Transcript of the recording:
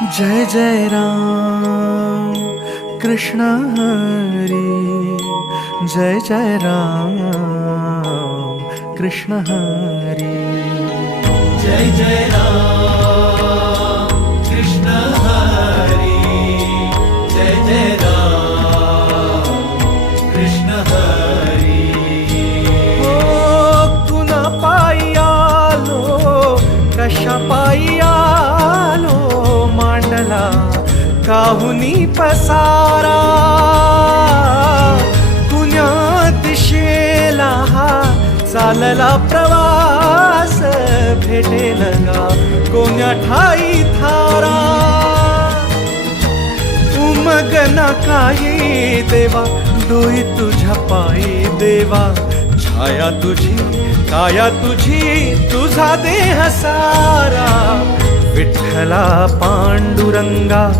जय जय राम कृष्ण हरी, जय जय राम कृष्ण हरी, जय जय राम कृष्ण हरी, जय जय राम कृष्ण हरी। ओ कुणा पायी आलो, कशा पायी आलो, मांडला काहुनी पसारा, कुण्या दिशेला हा चालला प्रवास, भेटेल गा कोण्या ठाई थारा, उमगना काही देवा, डोई तुझ्या पायी देवा, छाया तुझी काया तुझी, तुझा देह सारा, विठ्ठला पांडुरंगा।